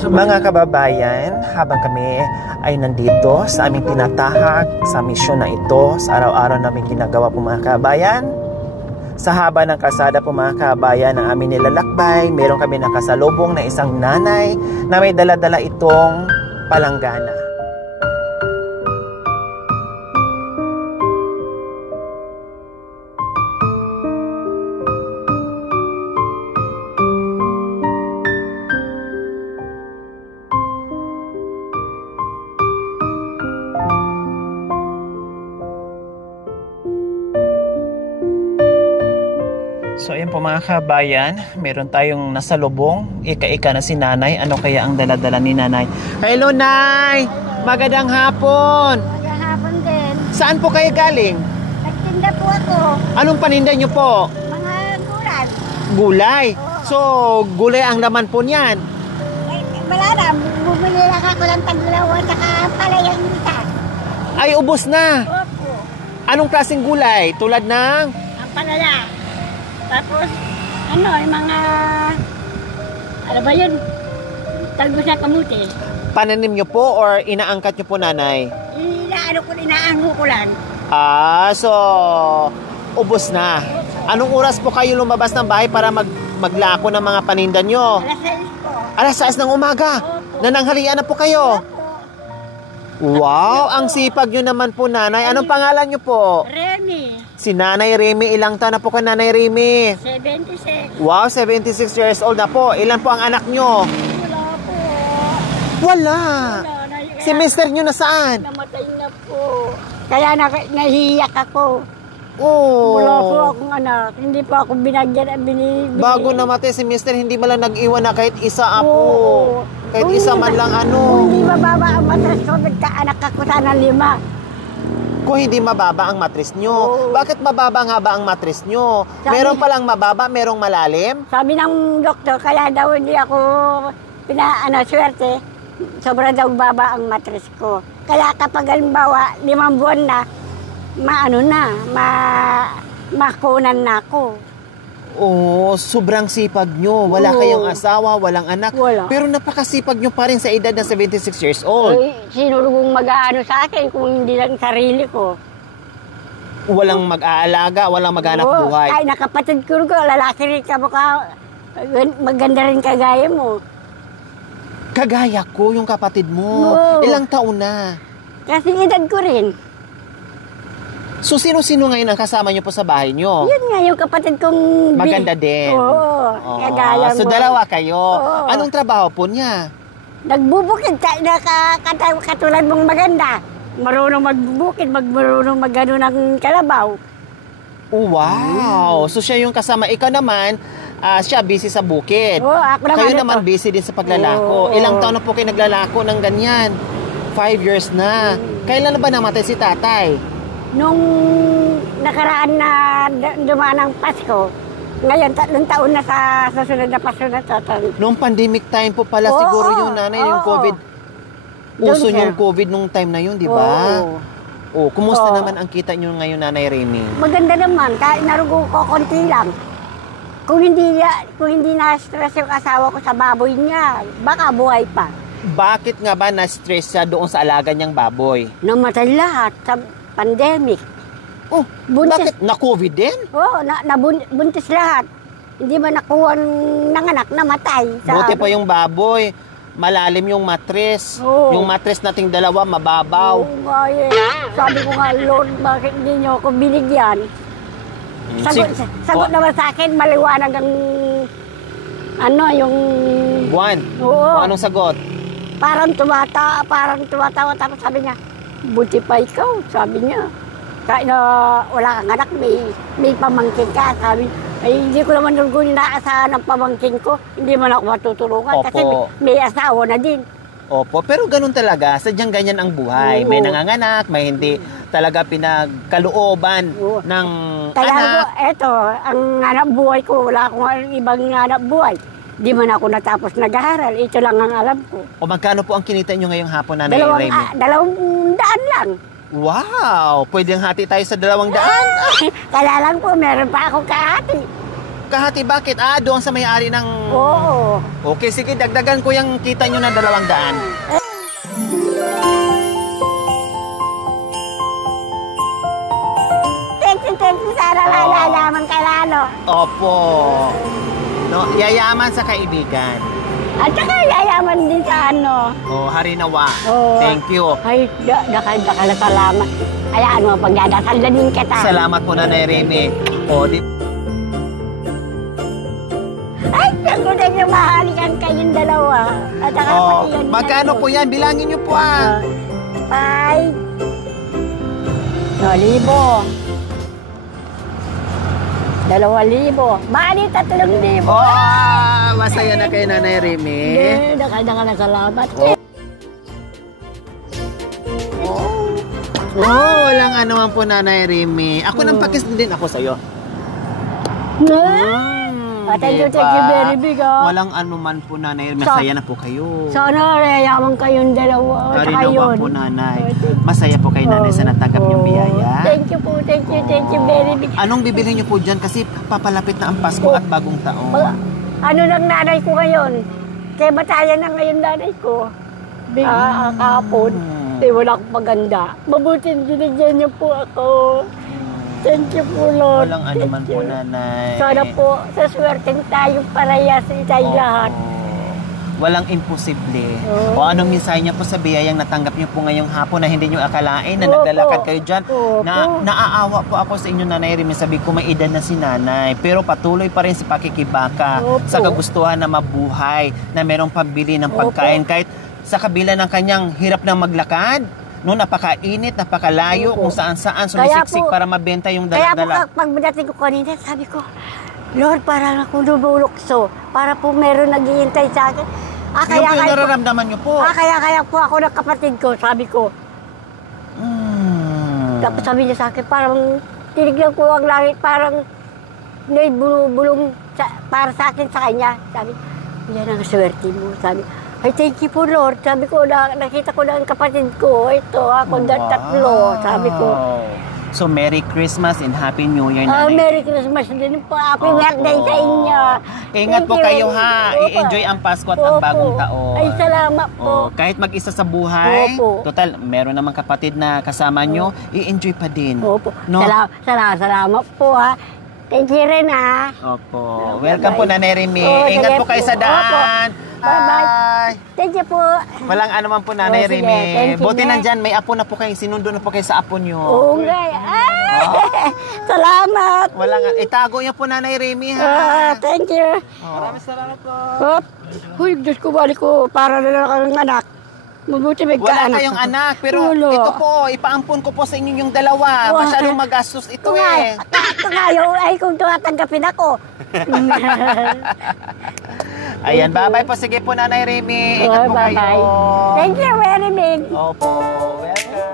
Mga kababayan, habang kami ay nandito sa aming tinatahak sa misyon na ito, sa araw-araw namin ginagawa po mga kababayan, sa haba ng kalsada po mga kababayan ng aming nilalakbay, meron kami nakasalubong na isang nanay na may dala-dala itong palanggana. So ayan po mga kabayan, meron tayong nasalubong, ika-ika na si nanay. Ano kaya ang dala-dala ni nanay? Hello nay! Magandang hapon! Magandang hapon din. Saan po kayo galing? Nagtinda po ako. Anong paninda nyo po? Mga gulay. Gulay? Oo. So gulay ang laman po niyan? Wala na, bumili lang ako ng taglawa saka palayang isa. Ay ubos na! Opo. Anong klaseng gulay? Tulad ng? Ang palaya. Tapos, yung mga, ano ba yun? Talbos na kamuti. Pananim nyo po or inaangkat nyo po nanay? Inaango ko lang. So ubos na. Anong oras po kayo lumabas ng bahay para maglako ng mga paninda nyo? Alas 6 po. Alas 6 ng umaga. Opo. Nananghalian na po kayo. Opo. Wow, ang sipag nyo naman po nanay. Anong pangalan nyo po? Remy. Si Nanay Remy. Ilang taon na po ka Nanay Remy? 76. Wow, 76 years old na po. Ilan po ang anak nyo? Wala po. Wala. Si mister nyo nasaan? Namatay na po. Kaya nahihiyak ako. Oh. Wala po akong anak. Hindi po ako binagyan. Bago namatay si mister, hindi man lang nag-iwan na kahit isa apo. Oo. Kahit Kung isa hindi man lang Kung hindi mababa ang matras ko, nagkaanak ako sana 5. Kung hindi mababa ang matris nyo. Oo. Bakit mababa nga ba ang matris nyo? Meron palang mababa, merong malalim? Sabi ng doktor, kaya daw hindi ako swerte. Sobrang daw baba ang matris ko. Kaya kapag halimbawa, 5 buwan na, makunan na ako. Oo, sobrang sipag nyo. Wala Oo. kayong asawa, walang anak. Wala. Pero napakasipag nyo pa rin sa edad na 76 years old. Sino kung mag-aano sa akin kung hindi lang sarili ko? Walang mag-aalaga, walang maghanap Oo. buhay. Ay, nakapatid ko, lalaki rin ka baka maganda rin kagaya mo. Kagaya ko, yung kapatid mo. Oo. Ilang taon na? Kasi edad ko rin. So, sino-sino ngayon ang kasama nyo po sa bahay nyo? Yun nga, yung kapatid kong... Maganda din. Oo, kagaya mo. So, dalawa kayo. Oo. Anong trabaho po niya? Nagbubukid, katulad mong maganda. Marunong magbubukid, marunong magano ng kalabaw. Oh, wow! So, siya yung kasama. Ikaw naman, siya busy sa bukid. Oo, ako naman Kayo ito. naman busy din sa paglalako. Oo. Ilang taon na po kayo naglalako ng ganyan? 5 years na. Kailan na ba namatay si tatay? Nung nakaraan na dumaan ng Pasko, ngayon 3 taon na sa susunod na Pasko na to. Noong pandemic time po pala Oo, siguro yung nanay, yung oo. COVID. Doon Uso siya. yung COVID nung time na yun, di ba? Oo. Oh, kumusta Oo. naman ang kita nyo ngayon, Nanay Remy? Maganda naman, kahit narugo ko konti lang. Kung hindi na-stress yung asawa ko sa baboy niya, baka buhay pa. Bakit nga ba na-stress siya doon sa alaga niyang baboy? Namatay lahat sa pandemic. Oh, Buntis. bakit? Na-COVID din? Oo, buntis lahat. Hindi man nakuha ng anak, namatay. Buti pa yung baboy. Malalim yung matres. Oo. Yung matres nating dalawa, mababaw. Oo, nga sabi ko nga, Lord, bakit hindi niyo ako binigyan? Sagot naman sa akin, maliwanag ang yung... Buwan. Oo. Anong sagot? Parang tumatawa. Tapos sabi niya, buti pa ikaw, sabi niya. Kahit na wala kang anak, may pamangkin ka. Sabi, ay hindi ko naman nung inaasahan ng pamangkin ko. Hindi man ako matutulungan. Opo. Kasi may asawa na din. Opo, pero ganun talaga. Sadyang ganyan ang buhay. Oo. May nanganganak, may hindi talaga pinagkalooban Oo. ng Kaya anak. ko, eto, ang hanap buhay ko, wala akong ibang hanap buhay. Di man ako natapos nag-aaral. Ito lang ang alam ko. O magkano po ang kinita nyo ngayong hapon, Nanay Remy? 200 lang. Wow! Pwedeng hati tayo sa 200. Kaya lang po, meron pa akong kahati. Kahati, bakit? Doon sa may-ari ng... Oo. Okay, sige, dagdagan ko yung kita nyo na 200. Thank you, sana lalaman ka lalo. Opo. No, yayaman sa kaibigan. At saka yayaman din sa ano. Harinawa. Oo. Thank you. Ay, dakal salamat. Ayaan mo, pagdadasal na din kita. Salamat po, Nanay Remy. Ay, naku na niyo, mahalikan kayong dalawa. At saka pati yan. Magkano po yan? Bilangin niyo po 5. 2,000. 2,000. Bali, 3,000. Masaya na kay Nanay Remy. Dakal na salamat. Walang anuman po, Nanay Remy. Ako nang pakis din ako sa'yo. Thank you very big. Walang anuman po, Nanay Remy. Masaya na po kayo. Sana yayaman kayong dalawa. Karinawa po, Nanay. Masaya po kay Nanay sa natanggap niyong biyaya. Thank you po. Thank you very big. Anong bibili niyo po dyan? Kasi papalapit na ang Pasko at bagong taon. Ano lang nanay ko ngayon? Kaya batayan na ngayon nanay ko. Kahapon. Wala akong maganda. Mabuti binigyan niyo po ako. Thank you po, Lord. Walang anuman po, Nanay. Sana po, sa swerteng tayong parehas tayo lahat. Walang imposible. O anong mensahe niyo po sa biyayang natanggap niyo po ngayong hapon na hindi niyo akalain na naglalakad kayo dyan? Naaawa po ako sa inyo, Nanay Remy. Sabi ko, may edad na si Nanay. Pero patuloy pa rin si pakikibaka sa kagustuhan na mabuhay, na merong pambili ng pagkain. Kahit sa kabila ng kanyang hirap na maglakad, no, napakainit, napakalayo, kung saan-saan sumisiksik para mabenta yung dala-dala. Kaya po, pagdating ko kanina, sabi ko, Lord, parang ako nabulokso. Para po meron naghihintay sa akin. Yung po yung nararamdaman nyo po. Kaya po ako ng kapatid ko, sabi ko. Tapos sabi niya sa akin, parang tinignan ko ang langit, parang may bulong para sa akin sa kanya. Sabi, yan ang swerte mo. Sabi, ay, thank you po, Lord. Sabi ko, nakita ko na ang kapatid ko. Ito, ako tatlo. Sabi ko. So, Merry Christmas and Happy New Year, Nanay. Merry Christmas din po. Happy birthday sa inyo. Ingat po kayo, ha. I-enjoy ang Pasko at ang bagong taon. Ay, salamat po. Kahit mag-isa sa buhay, total, meron namang kapatid na kasama nyo, i-enjoy pa din. Opo. No? Salamat po, ha. Thank you rin, ha. Opo. Welcome po, Nanay Remy. Ingat po kayo sa daan. Bye-bye. Thank you po. Walang anuman po, Nanay Remy. Buti nandyan, may apo na po kayo. Sinundo na po kayo sa apo nyo. Oo nga. Salamat. Itago niyo po, Nanay Remy, ha. Thank you. Maraming salamat po. Huy, Diyos ko, balik ko. Para na lang kang anak. Mabuti may Wala kaanak. kayong anak, pero ito po, ipaampun ko po sa inyo yung dalawa. Masyadong magastos ito eh. Ito nga, ay kung tumatanggapin ako. Ayan, bye-bye po. Sige po, Nanay Remy. Ingat po kayo. Thank you very much. Opo, welcome.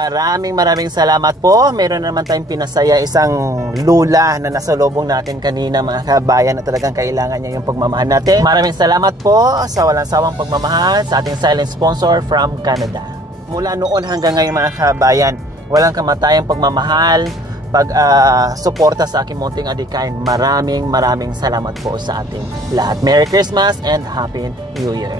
Maraming salamat po. Meron naman tayong pinasaya isang lula na nasa lubong natin kanina, mga kabayan, na talagang kailangan niya yung pagmamahal natin. Maraming salamat po sa walang sawang pagmamahal sa ating silent sponsor from Canada. Mula noon hanggang ngayon, mga kabayan, walang kamatayang pagmamahal, suporta sa aking munting adikain. Maraming salamat po sa ating lahat. Merry Christmas and Happy New Year.